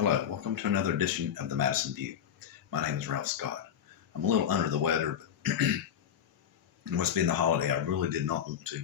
Hello, welcome to another edition of the Madison View. My name is Ralph Scott. I'm a little under the weather, but what's been the holiday, I really did not want to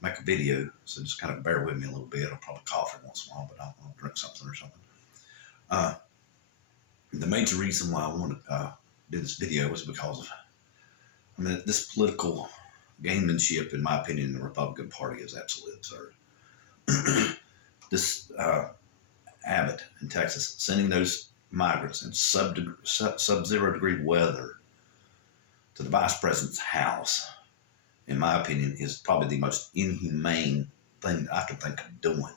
make a video, so just kind of bear with me a little bit. I'll probably cough every once in a while, but I'll drink something or something. The major reason why I wanted to do this video was because of, this political gamemanship, in my opinion, in the Republican Party is absolutely absurd. This Abbott in Texas, sending those migrants in sub-zero degree weather to the vice president's house, in my opinion, is probably the most inhumane thing I can think of doing.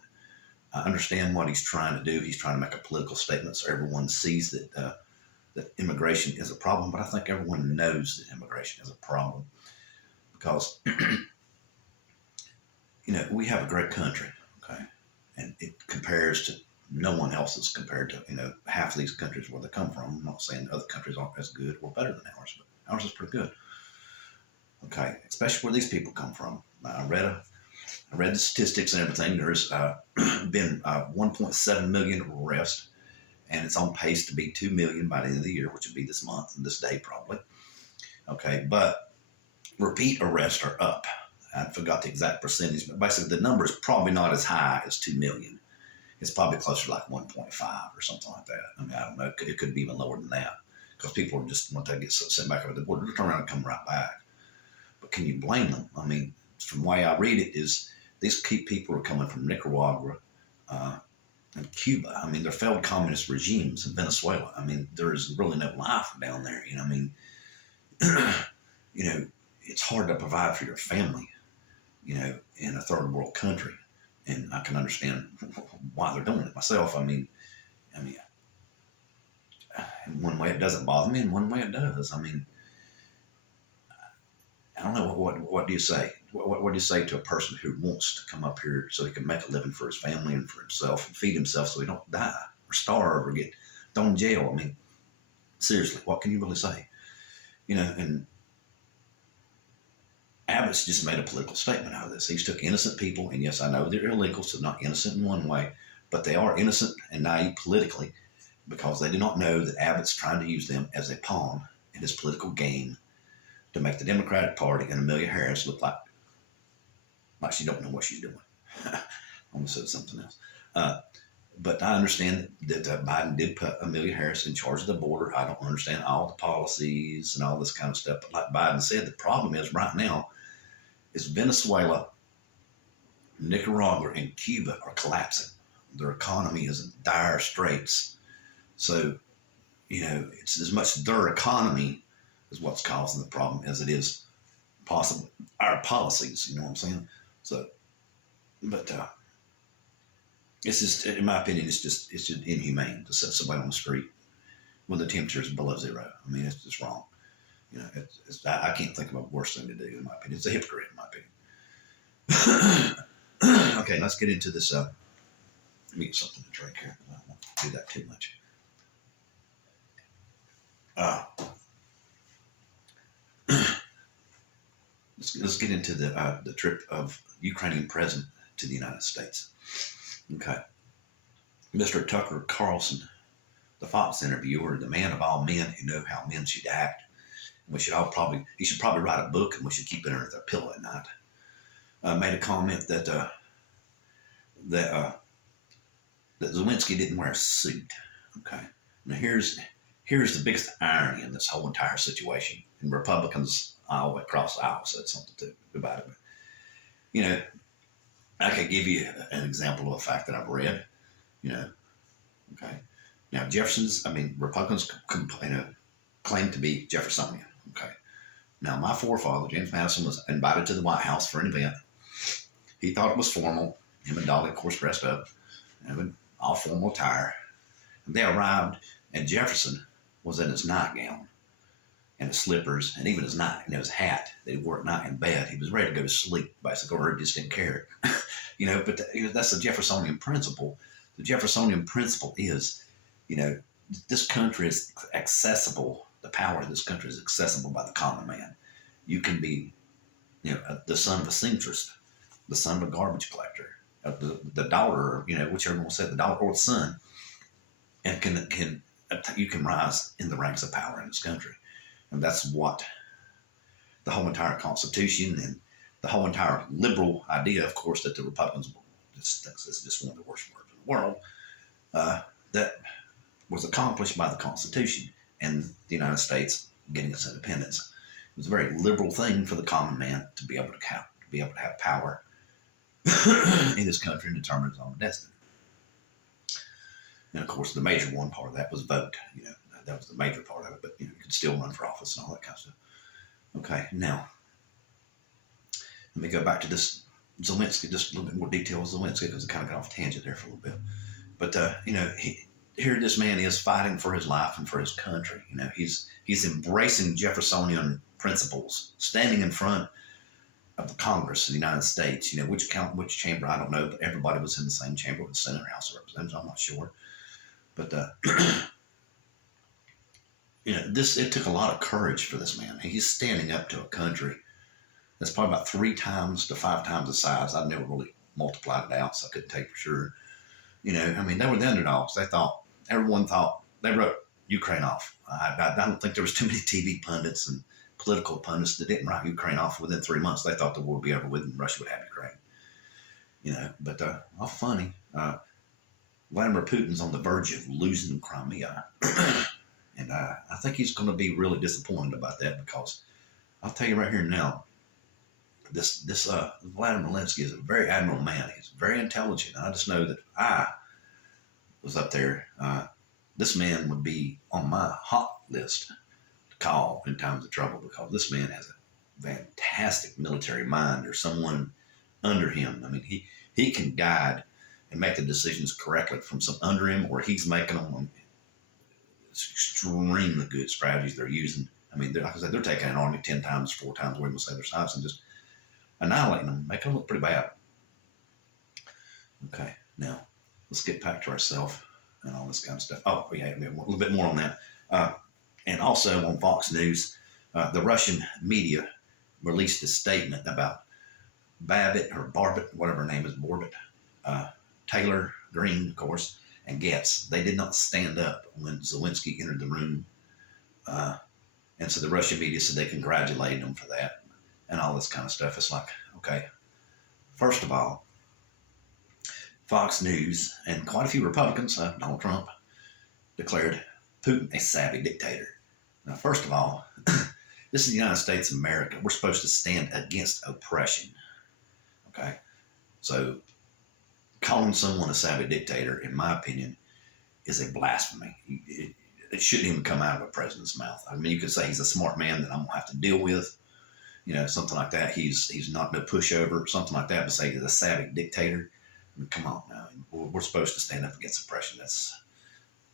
I understand what he's trying to do. He's trying to make a political statement so everyone sees that immigration is a problem, but I think everyone knows that immigration is a problem because, we have a great country, okay? And it compares to no one else is compared to, half of these countries where they come from. I'm not saying other countries aren't as good or better than ours, but ours is pretty good. Okay, especially where these people come from. I read the statistics and everything. There's been 1.7 million arrests, and it's on pace to be 2 million by the end of the year, which would be this month and this day probably. Okay, but repeat arrests are up. I forgot the exact percentage, but basically the number is probably not as high as 2 million. It's probably closer to like 1.5 or something like that. I don't know. It could be even lower than that because people are just, once they get sent back over the border, they'll turn around and come right back. But can you blame them? From the way I read it is these people are coming from Nicaragua and Cuba. They're failed communist regimes in Venezuela. There is really no life down there. It's hard to provide for your family, in a third world country. And I can understand why they're doing it myself. In one way it doesn't bother me, in one way it does. I don't know, what do you say? What do you say to a person who wants to come up here so he can make a living for his family and for himself and feed himself so he don't die or starve or get thrown in jail? Seriously, what can you really say? And Abbott's just made a political statement out of this. He's took innocent people, and yes, I know they're illegal, so not innocent in one way, but they are innocent and naive politically because they do not know that Abbott's trying to use them as a pawn in his political game to make the Democratic Party and Amelia Harris look like she don't know what she's doing. I almost said something else. But I understand that Biden did put Amelia Harris in charge of the border. I don't understand all the policies and all this kind of stuff. But like Biden said, the problem is right now is Venezuela, Nicaragua, and Cuba are collapsing. Their economy is in dire straits. So, it's as much their economy is what's causing the problem as it is possible our policies. You know what I'm saying? So, but it's just, in my opinion, it's just inhumane to set somebody on the street when the temperature is below zero. It's just wrong. I can't think of a worse thing to do, in my opinion. It's a hypocrite, in my opinion. Okay, let's get into this. Let me get something to drink here. I won't do that too much. Let's get into the trip of Ukrainian president to the United States. Okay. Mr. Tucker Carlson, the Fox interviewer, the man of all men who know how men should act. He should probably write a book, and we should keep it under their pillow at night. Made a comment that Zelensky didn't wear a suit. Okay. Now here's the biggest irony in this whole entire situation. And Republicans all the way across the aisle said something about it. But, I could give you an example of a fact that I've read. Okay. Now Republicans claim to be Jeffersonian. Okay. Now my forefather, James Madison, was invited to the White House for an event. He thought it was formal. Him and Dolly, of course, dressed up in all formal attire. And they arrived, and Jefferson was in his nightgown and his slippers, and even his hat that he wore at night in bed. He was ready to go to sleep, basically, or he just didn't care. But that's the Jeffersonian principle. The Jeffersonian principle is, this country is accessible. The power of this country is accessible by the common man. You can be, the son of a seamstress, the son of a garbage collector, the daughter, whichever one said, the daughter or the son and you can rise in the ranks of power in this country. And that's what the whole entire Constitution and the whole entire liberal idea, of course, that the Republicans just thinks is just one of the worst words in the world, that was accomplished by the Constitution and the United States getting its independence. It was a very liberal thing for the common man to be able to have power in this country and determine his own destiny. And of course, the major one part of that was vote. That was the major part of it. But you could still run for office and all that kind of stuff. Okay, now let me go back to this Zelensky, just a little bit more detail of Zelensky because it kind of got off tangent there for a little bit. But here this man is fighting for his life and for his country. He's embracing Jeffersonian principles, standing in front of the Congress of the United States. Which chamber, I don't know, but everybody was in the same chamber with the Senate or House of Representatives. I'm not sure. But it took a lot of courage for this man. He's standing up to a country that's probably about 3 times to 5 times the size. I've never really multiplied it out, so I couldn't tell you for sure. They were the underdogs. Everyone thought, they wrote Ukraine off. I don't think there was too many TV pundits and political pundits that didn't write Ukraine off within 3 months. They thought the war would be over with and Russia would have Ukraine. But all funny. Vladimir Putin's on the verge of losing Crimea. And I think he's going to be really disappointed about that because I'll tell you right here now, this Vladimir Zelensky is a very admirable man. He's very intelligent. I just know that if I was up there, this man would be on my hot list to call in times of trouble because this man has a fantastic military mind. There's someone under him. He can guide and make the decisions correctly from some under him, or he's making them. It's extremely good strategies they're using. Like I said, they're taking an army 10 times, 4 times away from the other sides and just annihilating them, making them look pretty bad. Okay, now let's get back to ourselves and all this kind of stuff. Oh, yeah, a little bit more on that. And also on Fox News, the Russian media released a statement about Babbitt, whatever her name is, Taylor Green, of course, and Getz. They did not stand up when Zelensky entered the room. And so the Russian media said they congratulated him for that and all this kind of stuff. It's like, okay, first of all, Fox News and quite a few Republicans, Donald Trump, declared Putin a savvy dictator. Now, first of all, this is the United States of America. We're supposed to stand against oppression. Okay? So calling someone a savvy dictator, in my opinion, is a blasphemy. It shouldn't even come out of a president's mouth. You could say he's a smart man that I'm going to have to deal with, something like that. He's not no pushover, something like that, but say he's a savvy dictator. Come on now. We're supposed to stand up against oppression. That's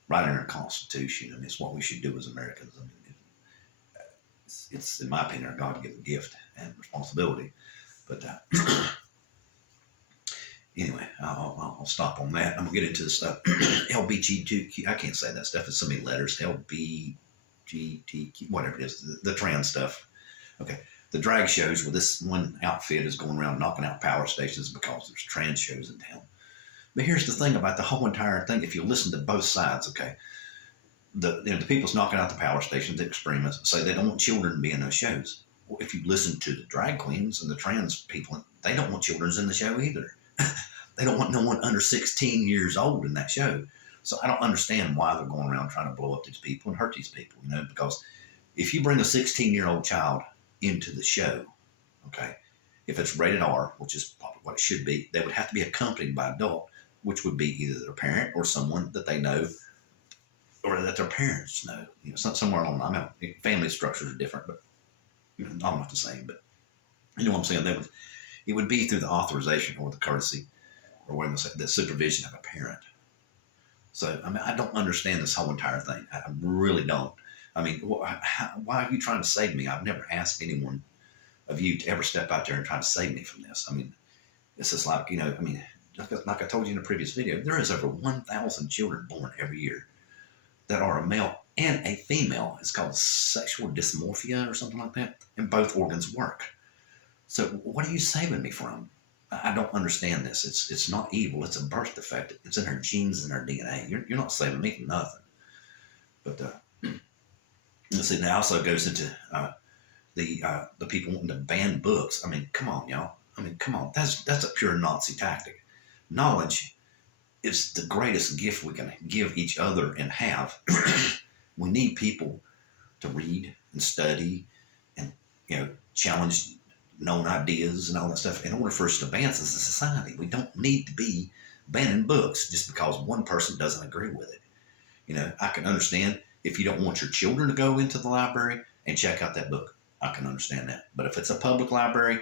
right in our Constitution. It's what we should do as Americans. It's in my opinion, our God-given gift and responsibility. But anyway, I'll stop on that. I'm going to get into the stuff. LBGTQ, I can't say that stuff. It's so many letters. LBGTQ, whatever it is, the trans stuff. Okay. The drag shows where this one outfit is going around knocking out power stations because there's trans shows in town. But here's the thing about the whole entire thing. If you listen to both sides, okay, the people's knocking out the power stations, the extremists, say they don't want children to be in those shows. Well, if you listen to the drag queens and the trans people, they don't want children in the show either. They don't want no one under 16 years old in that show. So I don't understand why they're going around trying to blow up these people and hurt these people, because if you bring a 16-year-old child into the show, okay, if it's rated R, which is probably what it should be, they would have to be accompanied by an adult, which would be either their parent or someone that they know or that their parents know. Somewhere along the line. Family structures are different, but all not the same. But you know what I'm saying? It would be through the authorization or the courtesy or the supervision of a parent. So, I don't understand this whole entire thing. I really don't. Why are you trying to save me? I've never asked anyone of you to ever step out there and try to save me from this. It's just like, like I told you in a previous video, there is over 1,000 children born every year that are a male and a female. It's called sexual dysmorphia or something like that. And both organs work. So what are you saving me from? I don't understand this. It's not evil. It's a birth defect. It's in her genes and her DNA. You're not saving me from nothing. But let's see. Now also goes into the people wanting to ban books. I mean, come on, y'all. I mean, come on. That's a pure Nazi tactic. Knowledge is the greatest gift we can give each other and have. We need people to read and study and challenge known ideas and all that stuff in order for us to advance as a society. We don't need to be banning books just because one person doesn't agree with it. I can understand if you don't want your children to go into the library and check out that book. I can understand that. But if it's a public library,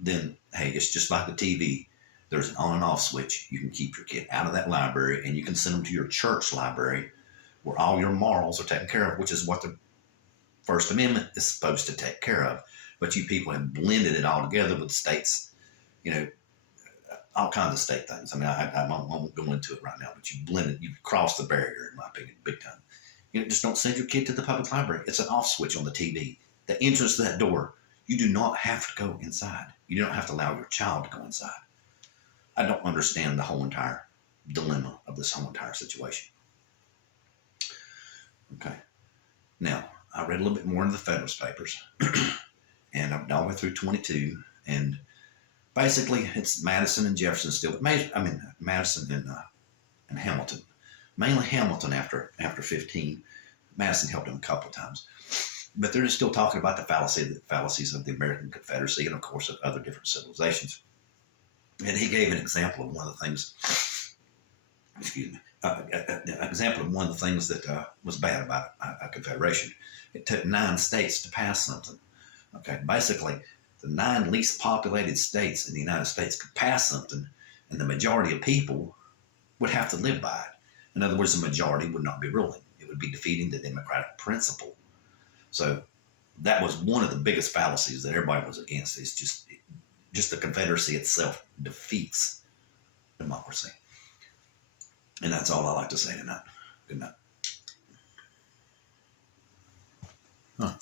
then hey, it's just like the TV. There's an on and off switch. You can keep your kid out of that library and you can send them to your church library where all your morals are taken care of, which is what the First Amendment is supposed to take care of. But you people have blended it all together with states, all kinds of state things. I mean, I won't go into it right now, but you've crossed the barrier, in my opinion, big time. Just don't send your kid to the public library. It's an off switch on the TV. The entrance to that door, you do not have to go inside. You don't have to allow your child to go inside. I don't understand the whole entire dilemma of this whole entire situation. Okay. Now, I read a little bit more into the Federalist Papers, and I'm all the way through 22, and basically it's Madison and Jefferson still. Madison and Hamilton. Mainly Hamilton after 15. Madison helped him a couple of times. But they're just still talking about the fallacies of the American Confederacy and, of course, of other different civilizations. And he gave an example of one of the things, an example of one of the things that was bad about a confederation. It took 9 states to pass something. Okay, basically, the 9 least populated states in the United States could pass something, and the majority of people would have to live by it. In other words, the majority would not be ruling. It would be defeating the democratic principle. So that was one of the biggest fallacies that everybody was against. Is just the Confederacy itself defeats democracy. And that's all I like to say tonight. Good night. Huh.